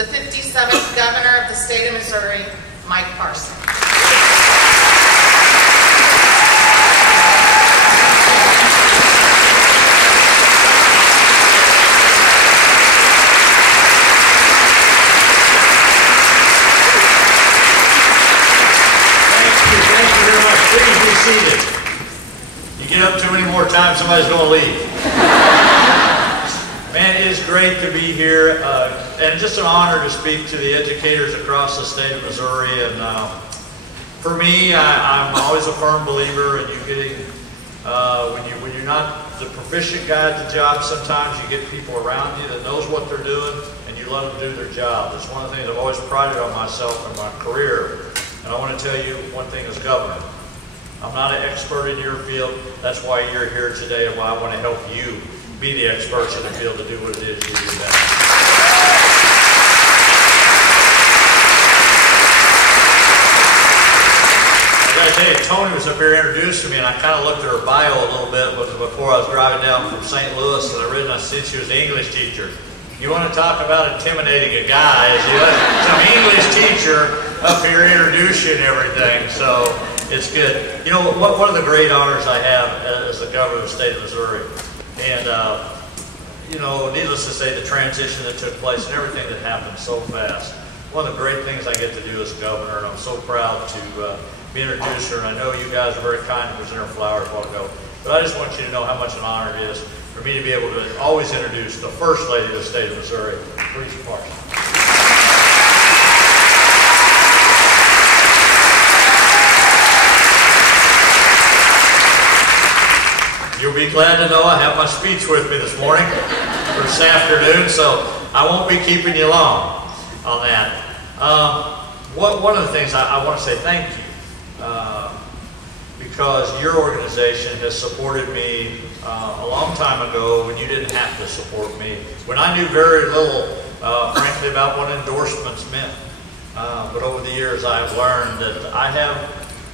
the 57th Governor of the State of Missouri, Mike Parson. Seated. You get up too many more times, somebody's going to leave. Man, it is great to be here, and just an honor to speak to the educators across the state of Missouri. And for me, I'm always a firm believer in you getting, when you're not the proficient guy at the job, sometimes you get people around you that knows what they're doing, and you let them do their job. It's one of the things I've always prided on myself in my career. And I want to tell you one thing as governor. I'm not an expert in your field. That's why you're here today, and why I want to help you be the experts in the field to do what it is you do best. I got to tell you, Tony was up here introducing me, and I kind of looked at her bio a little bit before I was driving down from St. Louis, and I said she was an English teacher. You want to talk about intimidating a guy? Some English teacher up here introduce you and everything, so it's good. You know, one of the great honors I have as the governor of the state of Missouri, and you know, needless to say, the transition that took place and everything that happened so fast. One of the great things I get to do as governor, and I'm so proud to be introduced her, and I know you guys are very kind to present her flowers a while ago, but I just want you to know how much an honor it is for me to be able to always introduce the First Lady of the state of Missouri, Parson. You'll be glad to know I have my speech with me this morning, or this afternoon, so I won't be keeping you long on that. One of the things I want to say thank you, because your organization has supported me a long time ago when you didn't have to support me, when I knew very little, frankly, about what endorsements meant. But over the years I've learned that I have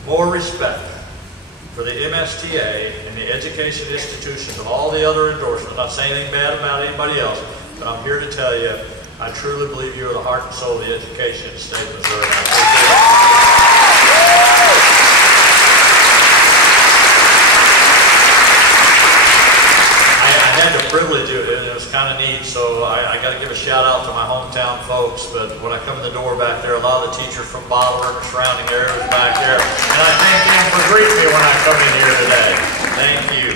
more respect for the MSTA and the education institutions and all the other endorsements. I'm not saying anything bad about anybody else, but I'm here to tell you, I truly believe you are the heart and soul of the education in the state of Missouri. I had the privilege of it, and it was kind of neat, so I got to give a shout out to my hometown folks, but when I come in the door back there, a lot of the teachers from Bottler and the surrounding areas back there, and I thank them for greeting me when I come in here today. Thank you.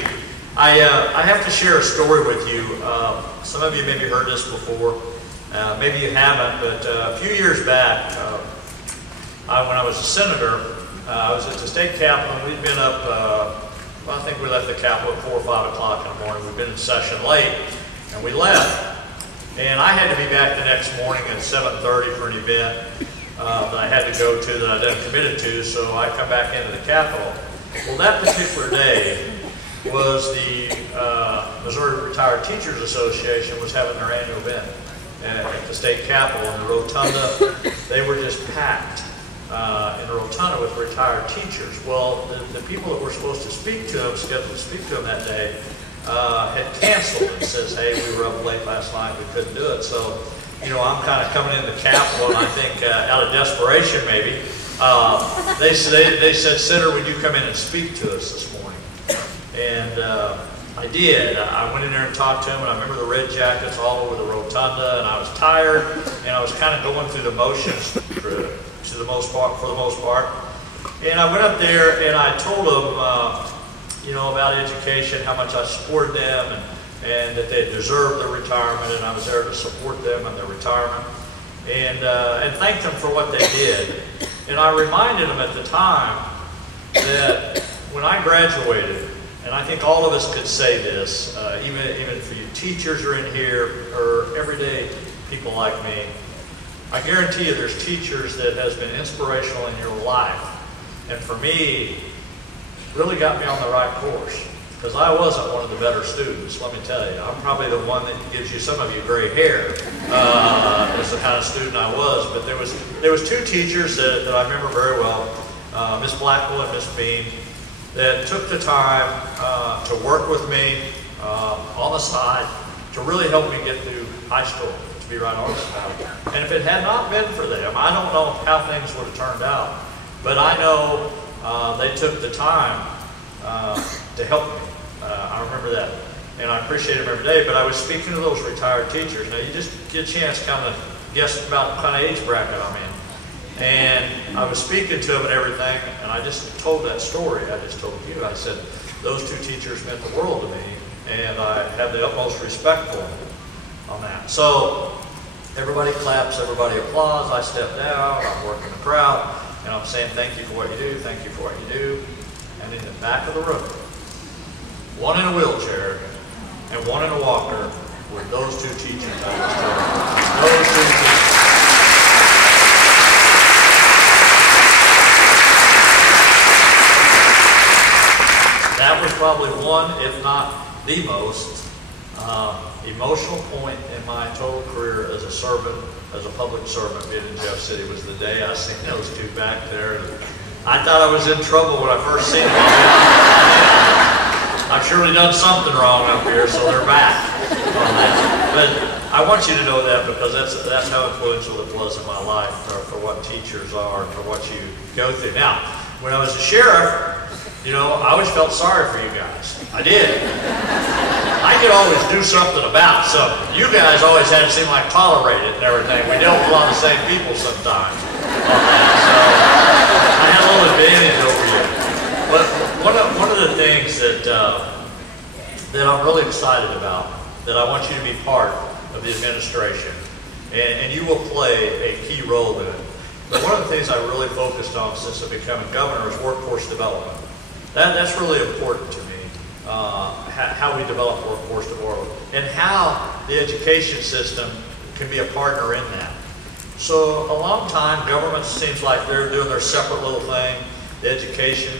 I have to share a story with you. Some of you maybe heard this before, maybe you haven't, but a few years back, when I was a senator, I was at the state capitol, and we'd been up, well, I think we left the Capitol at 4 or 5 o'clock in the morning. We'd been in session late, and we left. And I had to be back the next morning at 7:30 for an event that I had to go to that I didn't committed to, so I come back into the Capitol. Well, that particular day was the Missouri Retired Teachers Association was having their annual event at the state Capitol in the Rotunda. They were just packed. In the Rotunda with retired teachers. Well, the people that were supposed to speak to them, scheduled to speak to them that day, had canceled and says, hey, we were up late last night, we couldn't do it. So, you know, I'm kind of coming into the Capitol, and I think out of desperation maybe, they said, Senator, would you come in and speak to us this morning? And I did. I went in there and talked to them, and I remember the red jackets all over the Rotunda, and I was tired, and I was kind of going through the motions for the most part. And I went up there and I told them, you know, about education, how much I supported them, and that they deserved their retirement, and I was there to support them in their retirement, and thanked them for what they did. And I reminded them at the time that when I graduated, and I think all of us could say this, even if you teachers are in here or everyday people like me, I guarantee you there's teachers that has been inspirational in your life. And for me, really got me on the right course. Because I wasn't one of the better students, let me tell you. I'm probably the one that gives you, some of you, gray hair. That's the kind of student I was. But there was two teachers that I remember very well, Miss Blackwell and Miss Bean, that took the time to work with me on the side to really help me get through high school. be right honest about it. And if it had not been for them, I don't know how things would have turned out. But I know they took the time to help me. I remember that. And I appreciate them every day. But I was speaking to those retired teachers. Now, you just get a chance to kind of guess about what kind of age bracket I'm in. And I was speaking to them and everything, and I just told that story. I just told you. I said, those two teachers meant the world to me, and I have the utmost respect for them on that. So everybody claps, everybody applauds. I step down, I'm working the crowd, and I'm saying thank you for what you do, thank you for what you do. And in the back of the room, one in a wheelchair and one in a walker were those two teachers I was telling you. Those two teachers. That was probably one, if not the most, emotional point in my total career as a servant, as a public servant being in Jeff City, was the day I seen those two back there. I thought I was in trouble when I first seen them. I've surely done something wrong up here, so they're back on that. But I want you to know that, because that's how influential it was in my life for what teachers are, for what you go through. Now, when I was a sheriff, you know, I always felt sorry for you guys. I did. I could always do something about something. You guys always had to seem like tolerate it and everything. We dealt with a lot of the same people sometimes on that, so I had a little advantage over you. But one of the things that I'm really excited about, that I want you to be part of the administration, and you will play a key role in it. But one of the things I really focused on since I became governor is workforce development. That's really important to me, how we develop workforce development, and how the education system can be a partner in that. So a long time, government seems like they're doing their separate little thing. The education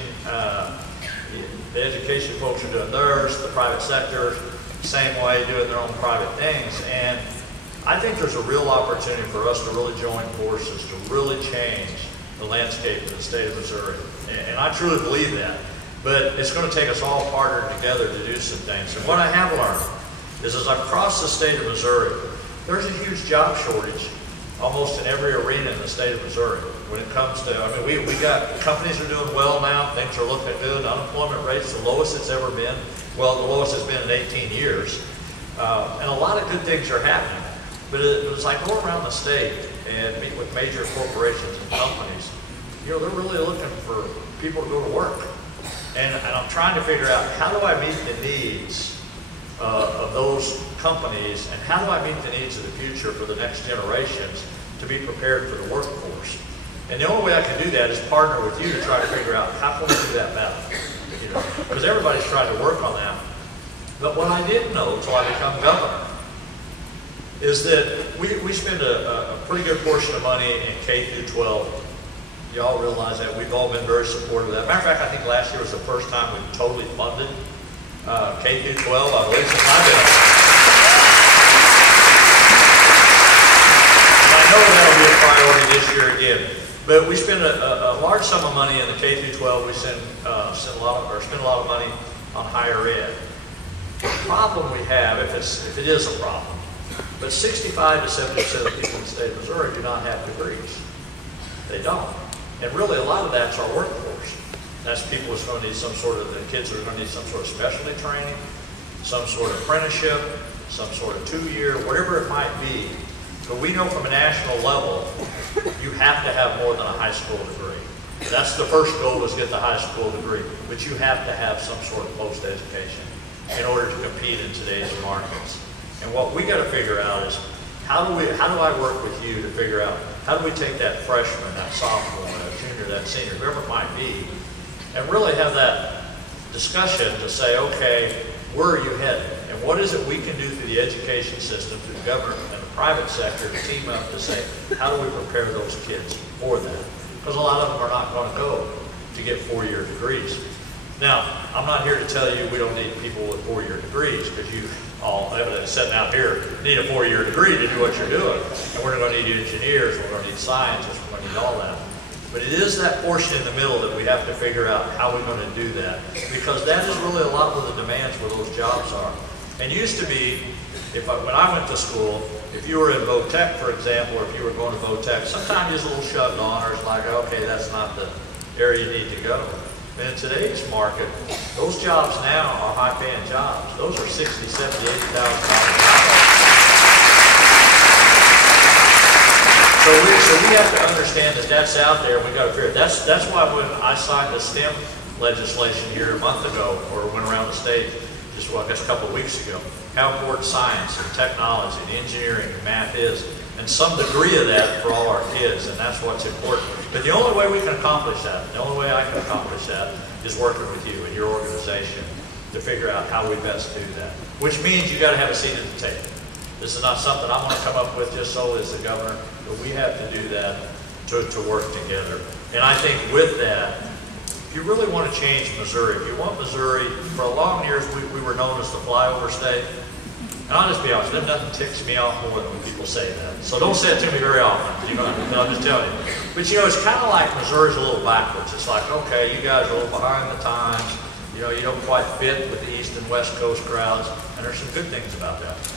folks are doing theirs, the private sector, same way, doing their own private things. And I think there's a real opportunity for us to really join forces to really change the landscape of the state of Missouri. And I truly believe that. But it's going to take us all partnering together to do some things. And what I have learned is, as I've crossed the state of Missouri, there's a huge job shortage almost in every arena in the state of Missouri. When it comes to, I mean, we got, companies are doing well now, things are looking good, unemployment rate's the lowest it's ever been. Well, the lowest it's been in 18 years. And a lot of good things are happening. But as I go around the state and meet with major corporations and companies, you know, they're really looking for people to go to work. And I'm trying to figure out, how do I meet the needs of those companies, and how do I meet the needs of the future for the next generations to be prepared for the workforce? And the only way I can do that is partner with you to try to figure out how can we do that better. You know, because everybody's trying to work on that. But what I didn't know until I become governor is that we spend a pretty good portion of money in K through 12. Y'all realize that we've all been very supportive of that. Matter of fact, I think last year was the first time we totally funded K through 12, I believe, since I've been up. And I know that'll be a priority this year again. But we spend a large sum of money in the K through 12. We spend a lot of money on higher ed. The problem we have, if it is a problem, but 65 to 70% of people in the state of Missouri do not have degrees. They don't. And really, a lot of that's our workforce. That's people who's going to need some sort of, the kids that are going to need some sort of specialty training, some sort of apprenticeship, some sort of 2-year, whatever it might be. But we know from a national level, you have to have more than a high school degree. That's the first goal, is get the high school degree. But you have to have some sort of post-education in order to compete in today's markets. And what we got to figure out is, how do I work with you to figure out, how do we take that freshman, that sophomore, that junior, that senior, whoever it might be, and really have that discussion to say, okay, where are you headed? And what is it we can do through the education system, through the government and the private sector, to team up to say, how do we prepare those kids for that? Because a lot of them are not going to go to get 4-year degrees. Now, I'm not here to tell you we don't need people with 4-year degrees, because you all sitting out here need a 4-year degree to do what you're doing. And we're going to need engineers, we're going to need scientists, we're going to need all that. But it is that portion in the middle that we have to figure out how we're going to do that, because that is really a lot where the demands where those jobs are. And used to be, when I went to school, if you were in VOTEC, for example, or if you were going to VOTEC, sometimes it's a little shoved on, or it's like, okay, that's not the area you need to go. But in today's market, those jobs now are high-paying jobs. Those are $60,000, $70,000, $80,000 jobs. So we have to understand that that's out there, and we got to figure it. That's why when I signed the STEM legislation here a month ago, or went around the state just, well, I guess a couple of weeks ago, how important science and technology and engineering and math is, and some degree of that for all our kids, and that's what's important. But the only way we can accomplish that, the only way I can accomplish that, is working with you and your organization to figure out how we best do that. Which means you got to have a seat at the table. This is not something I'm going to come up with just solely as the governor, but we have to do that to work together. And I think with that, if you really want to change Missouri, if you want Missouri, for a long years we were known as the flyover state. And I'll just be honest, nothing ticks me off more than when people say that. So don't say it to me very often, you know, I'll just tell you. But you know, it's kind of like Missouri's a little backwards. It's like, okay, you guys are a little behind the times. You know, you don't quite fit with the East and West Coast crowds, and there's some good things about that, too.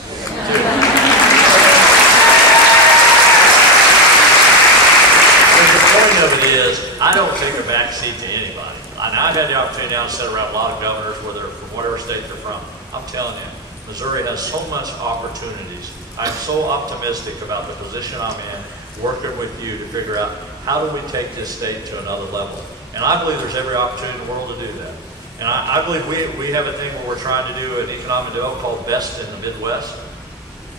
But the point of it is, I don't take a backseat to anybody. I've had the opportunity now to sit around a lot of governors, whether from whatever state they're from. I'm telling you, Missouri has so much opportunities. I'm so optimistic about the position I'm in, working with you to figure out how do we take this state to another level. And I believe there's every opportunity in the world to do that. And I believe we have a thing where we're trying to do an economic development called Best in the Midwest.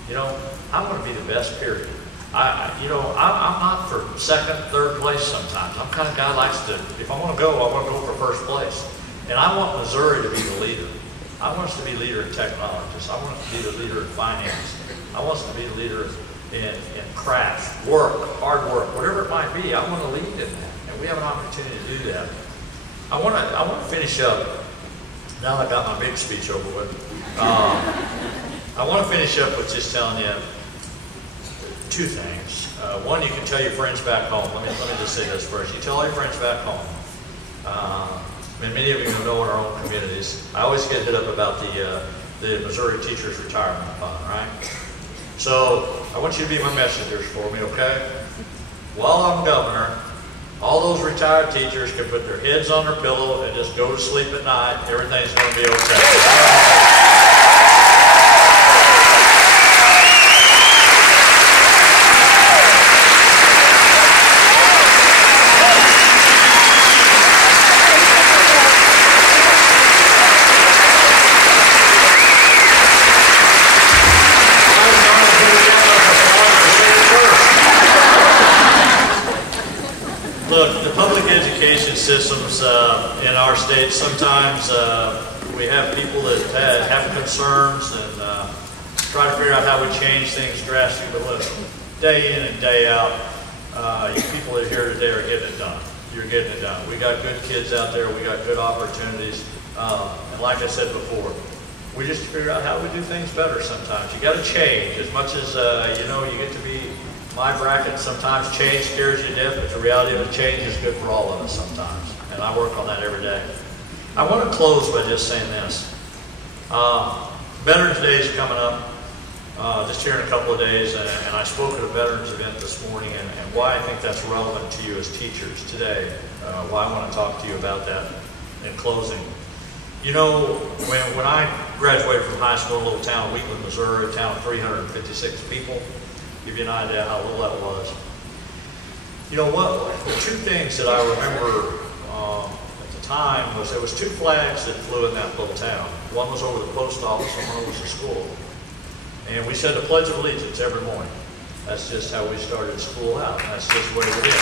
You know, I want to be the best, period. I'm not for second, third place sometimes. I'm the kind of guy who likes to, if I want to go, I want to go for first place. And I want Missouri to be the leader. I want us to be the leader in technologists. I want us to be the leader in finance. I want us to be the leader in craft, work, hard work, whatever it might be. I want to lead in that. And we have an opportunity to do that. I want to finish up, now that I got my big speech over with, I want to finish up with just telling you two things. One, you can tell your friends back home. Let me just say this first. You tell all your friends back home. And many of you know in our own communities, I always get hit up about the Missouri Teachers Retirement Fund, right? So I want you to be my messengers for me, okay? While I'm governor, all those retired teachers can put their heads on their pillow and just go to sleep at night. Everything's going to be okay. Look, the public education systems in our state, sometimes we have people that have concerns and try to figure out how we change things drastically. But listen, day in and day out, you people that are here today are getting it done. You're getting it done. We got good kids out there. We got good opportunities. And like I said before, we just figure out how we do things better sometimes. You got to change. As much as, you know, you get to be my bracket, sometimes change scares you to death, but the reality of it, change is good for all of us sometimes. And I work on that every day. I want to close by just saying this. Veterans Day is coming up just here in a couple of days, and I spoke at a veterans event this morning, and why I think that's relevant to you as teachers today, why I want to talk to you about that in closing. You know, when I graduated from high school in a little town, Wheatland, Missouri, a town of 356 people, give you an idea how little that was. You know what? The two things that I remember at the time was there was two flags that flew in that little town. One was over the post office and one was the school. And we said the Pledge of Allegiance every morning. That's just how we started school out. That's just the way it is.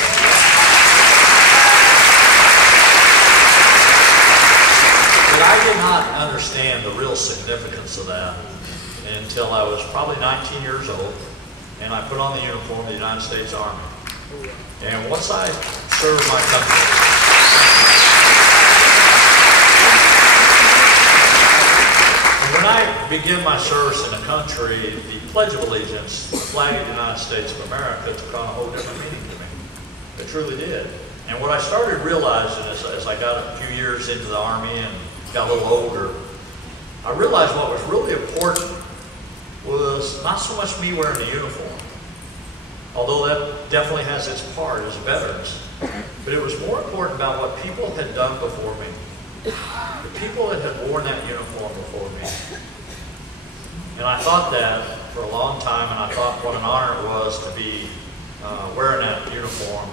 But I did not understand the real significance of that until I was probably 19 years old. And I put on the uniform of the United States Army. And once I served my country, and when I began my service in the country, the Pledge of Allegiance, the flag of the United States of America, took on a whole different meaning to me. It truly did. And what I started realizing as I got a few years into the Army and got a little older, I realized what was really important was not so much me wearing the uniform, although that definitely has its part as veterans, but it was more important about what people had done before me. The people that had worn that uniform before me. And I thought that for a long time, and I thought what an honor it was to be wearing that uniform.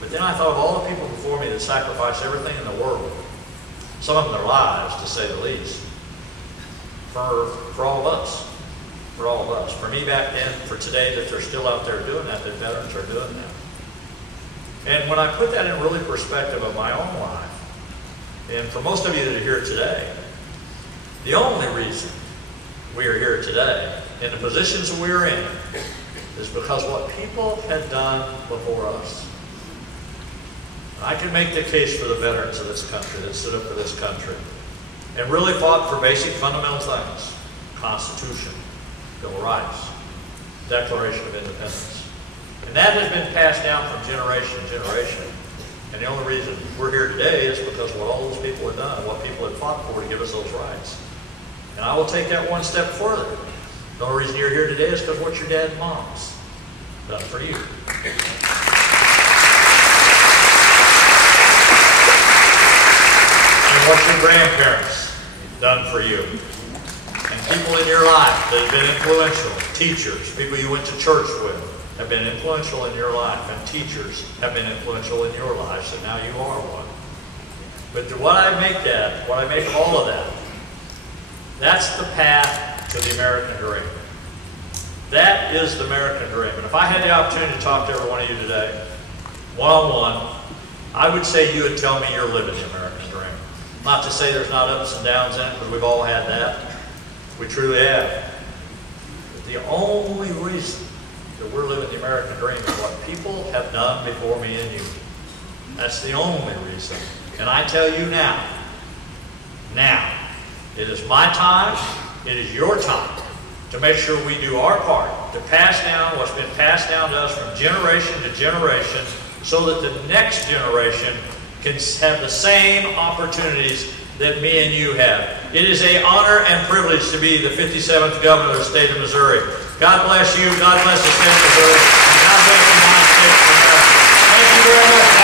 But then I thought of all the people before me that sacrificed everything in the world, some of them their lives, to say the least, for all of us. For all of us. For me back then, for today, that they're still out there doing that, that veterans are doing that. And when I put that in really perspective of my own life, and for most of you that are here today, the only reason we are here today, in the positions that we are in, is because what people had done before us. I can make the case for the veterans of this country that stood up for this country and really fought for basic fundamental things: Constitution, Bill of Rights, Declaration of Independence. And that has been passed down from generation to generation. And the only reason we're here today is because of what all those people have done, what people have fought for to give us those rights. And I will take that one step further. The only reason you're here today is because what your dad and mom's done for you. And what your grandparents done for you. And people in your life that have been influential, teachers, people you went to church with, have been influential in your life, and teachers have been influential in your lives, and now you are one. But what I make of all of that, that's the path to the American dream. That is the American dream. And if I had the opportunity to talk to every one of you today, one-on-one, I would say you would tell me you're living the American dream. Not to say there's not ups and downs in it, because we've all had that. We truly have. But the only reason that we're living the American dream is what people have done before me and you. That's the only reason. And I tell you now, it is my time, it is your time to make sure we do our part to pass down what's been passed down to us from generation to generation, so that the next generation can have the same opportunities that me and you have. It is an honor and privilege to be the 57th governor of the state of Missouri. God bless you, God bless the state of Missouri, and God bless the United States of America. Thank you very much.